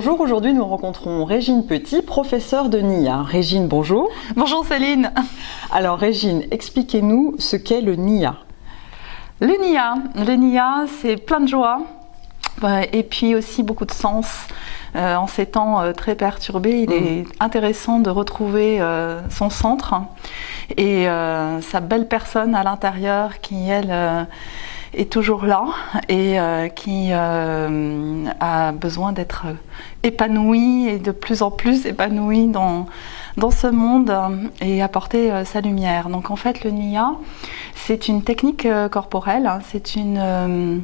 Bonjour, aujourd'hui nous rencontrons Régine Petit, professeure de Nia. Régine, bonjour. Bonjour Céline. Alors Régine, expliquez-nous ce qu'est le Nia. Le Nia, c'est plein de joie et puis aussi beaucoup de sens. En ces temps très perturbés, il est intéressant de retrouver son centre et sa belle personne à l'intérieur qui, elle, est toujours là et qui a besoin d'être épanouie et de plus en plus épanouie dans ce monde et apporter sa lumière. Donc en fait, le Nia, c'est une technique corporelle, c'est une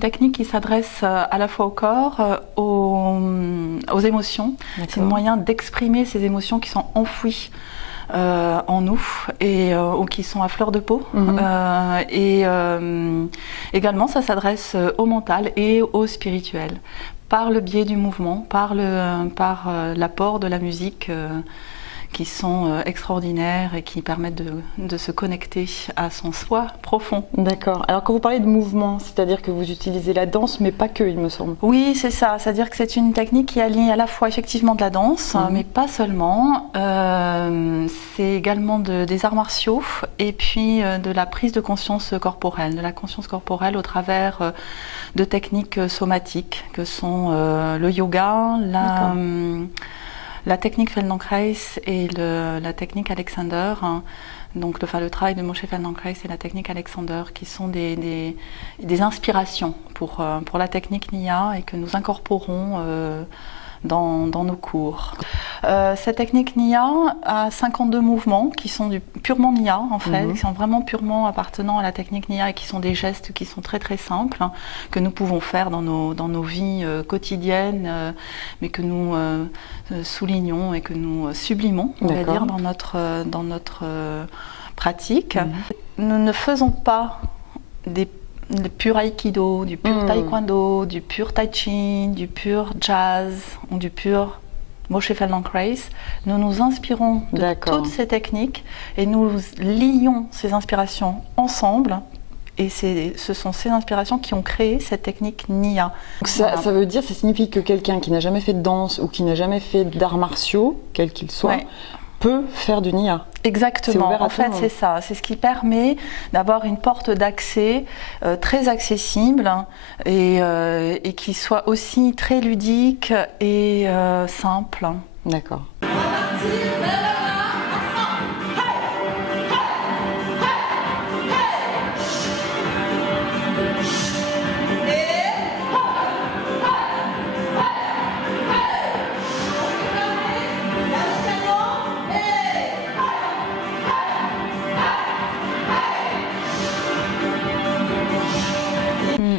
technique qui s'adresse à la fois au corps, aux émotions. C'est un moyen d'exprimer ces émotions qui sont enfouies en nous et ou qui sont à fleur de peau. Également, ça s'adresse au mental et au spirituel par le biais du mouvement, par l'apport de la musique qui sont extraordinaires et qui permettent de se connecter à son soi profond. D'accord. Alors quand vous parlez de mouvement, c'est-à-dire que vous utilisez la danse, mais pas que, il me semble. Oui, c'est ça. C'est-à-dire que c'est une technique qui allie à la fois effectivement de la danse, mais pas seulement. C'est également des arts martiaux et puis de la prise de conscience corporelle, de la conscience corporelle au travers de techniques somatiques que sont le yoga, la technique Feldenkrais et la technique Alexander, donc le travail de Moshe Feldenkrais et la technique Alexander, qui sont des inspirations pour la technique Nia et que nous incorporons dans nos cours. Cette technique Nia a 52 mouvements qui sont purement Nia en fait, qui sont vraiment purement appartenant à la technique Nia et qui sont des gestes qui sont très très simples, que nous pouvons faire dans nos vies quotidiennes, mais que nous soulignons et que nous sublimons, on va dire, dans notre pratique. Nous ne faisons pas du pur aïkido, du pur taekwondo, du pur tai chi, du pur jazz ou du pur Moshe Feldenkrais. Nous nous inspirons de toutes ces techniques et nous lions ces inspirations ensemble. Et ce sont ces inspirations qui ont créé cette technique Nia. Donc ça veut dire, ça signifie que quelqu'un qui n'a jamais fait de danse ou qui n'a jamais fait d'arts martiaux, quel qu'il soit, peut faire du Nia. Exactement, en fait c'est ça, c'est ce qui permet d'avoir une porte d'accès très accessible et qui soit aussi très ludique et simple. D'accord.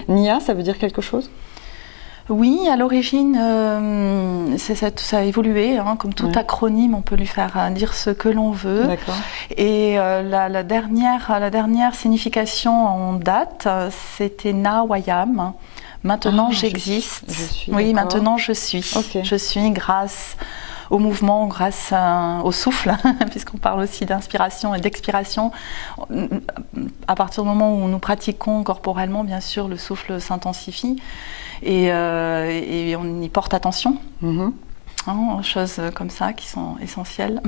Nia, ça veut dire quelque chose ? Oui, à l'origine, ça a évolué. Comme tout acronyme, on peut lui faire dire ce que l'on veut. Et la dernière signification en date, c'était Na Wayam. Maintenant, j'existe. Oui, maintenant, je suis. Je suis grâce au mouvement, grâce au souffle, puisqu'on parle aussi d'inspiration et d'expiration. À partir du moment où nous pratiquons corporellement, bien sûr, le souffle s'intensifie et on y porte attention. Choses comme ça qui sont essentielles,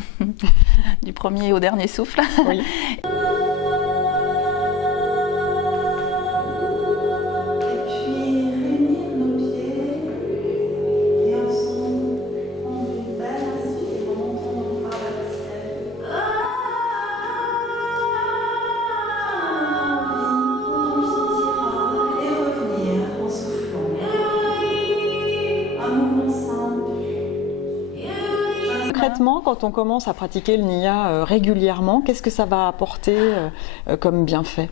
du premier au dernier souffle. Concrètement, quand on commence à pratiquer le Nia régulièrement, qu'est-ce que ça va apporter comme bienfait ?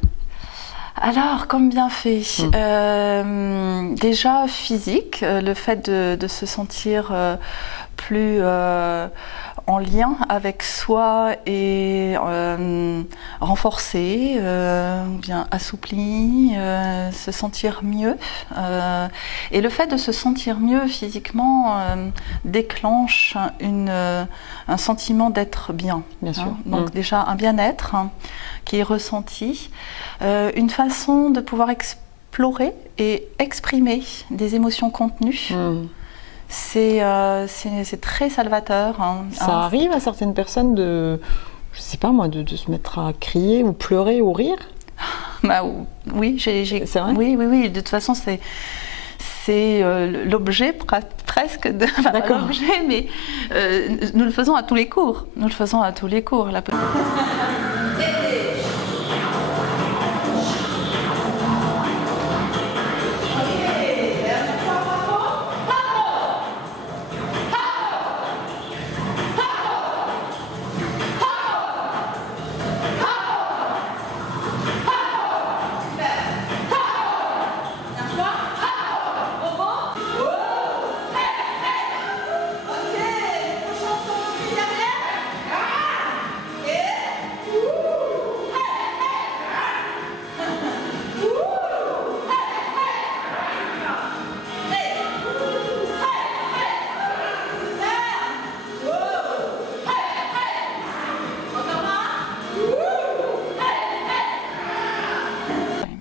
Alors, comme bienfait, déjà physique, le fait de se sentir plus en lien avec soi et renforcé, bien assoupli, se sentir mieux. Et le fait de se sentir mieux physiquement déclenche un sentiment d'être bien. Bien sûr. Donc déjà un bien-être qui est ressenti, une façon de pouvoir explorer et exprimer des émotions contenues. C'est très salvateur. Hein. Ça arrive à certaines personnes de, je sais pas moi, de se mettre à crier ou pleurer ou rire? Bah, oui, C'est vrai? oui. De toute façon, c'est l'objet presque de D'accord. l'objet, mais nous le faisons à tous les cours.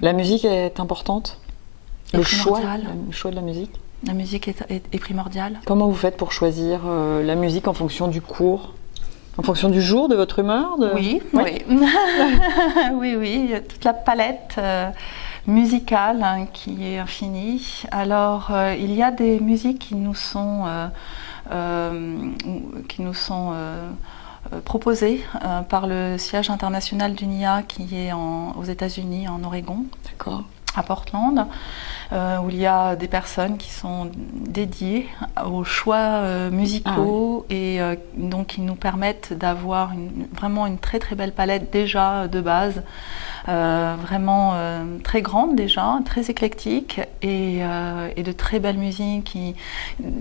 La musique est importante? Le choix de la musique? La musique est primordiale. Comment vous faites pour choisir la musique en fonction du cours? En fonction du jour, de votre humeur? Oui. Oui, il y a toute la palette musicale hein, qui est infinie. Alors, il y a des musiques qui nous sont proposées par le siège international du NIA qui est aux États-Unis, en Oregon. D'accord. À Portland, où il y a des personnes qui sont dédiées aux choix musicaux et donc qui nous permettent d'avoir vraiment une très très belle palette déjà de base, vraiment très grande déjà, très éclectique et de très belles musiques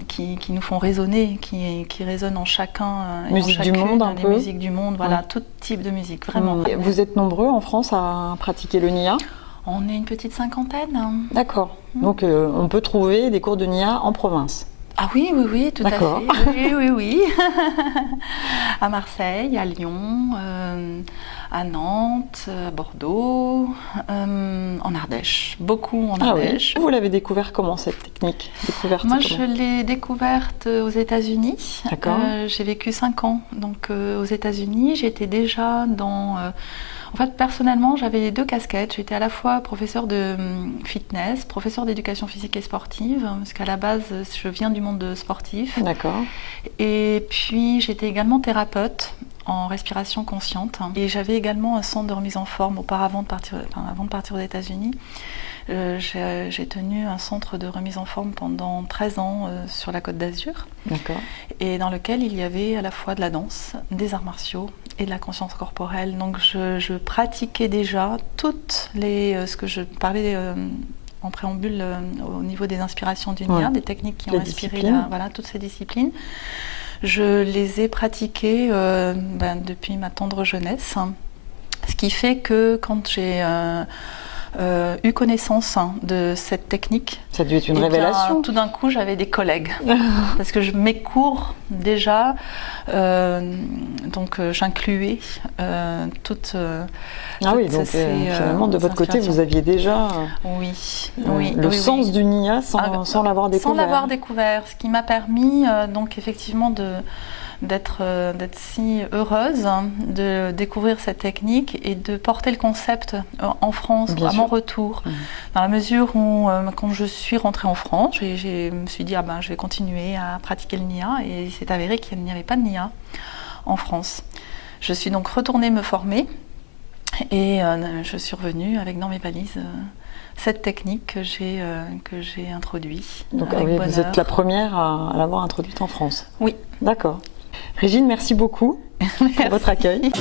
qui nous font résonner, qui résonnent en chacun et musique en chacune du monde un des peu. musiques du monde, voilà, tout type de musique, vraiment. Vous êtes nombreux en France à pratiquer le NIA? On est une petite cinquantaine. D'accord. Donc on peut trouver des cours de NIA en province? Ah oui, tout à fait. Oui. À Marseille, à Lyon, à Nantes, à Bordeaux, en Ardèche. Beaucoup en Ardèche. Oui. Vous l'avez découvert comment cette technique? Moi, je l'ai découverte aux États-Unis. D'accord. J'ai vécu 5 ans donc, aux États-Unis. J'étais déjà dans... En fait, personnellement, j'avais 2 casquettes. J'étais à la fois professeure de fitness, professeure d'éducation physique et sportive, parce qu'à la base, je viens du monde sportif. D'accord. Et puis, j'étais également thérapeute en respiration consciente. Et j'avais également un centre de remise en forme avant de partir aux États-Unis. J'ai tenu un centre de remise en forme pendant 13 ans sur la Côte d'Azur. D'accord. Et dans lequel il y avait à la fois de la danse, des arts martiaux et de la conscience corporelle. Donc je pratiquais déjà ce que je parlais en préambule au niveau des inspirations du NIA, des techniques qui ont inspiré toutes ces disciplines. Je les ai pratiquées depuis ma tendre jeunesse. Ce qui fait que quand j'ai eu connaissance de cette technique. Ça a dû être une révélation. Tout d'un coup, j'avais des collègues. Parce que mes cours, déjà, j'incluais toutes. Finalement, de votre côté, vous aviez déjà le sens du NIA sans l'avoir découvert. Sans l'avoir découvert, ce qui m'a permis, donc, effectivement, d'être si heureuse de découvrir cette technique et de porter le concept en France à mon retour. Dans la mesure où, quand je suis rentrée en France, je me suis dit je vais continuer à pratiquer le NIA et il s'est avéré qu'il n'y avait pas de NIA en France. Je suis donc retournée me former et je suis revenue avec dans mes valises cette technique que j'ai introduite. Donc vous êtes la première à l'avoir introduite en France? Oui. D'accord. Régine, merci beaucoup pour votre accueil.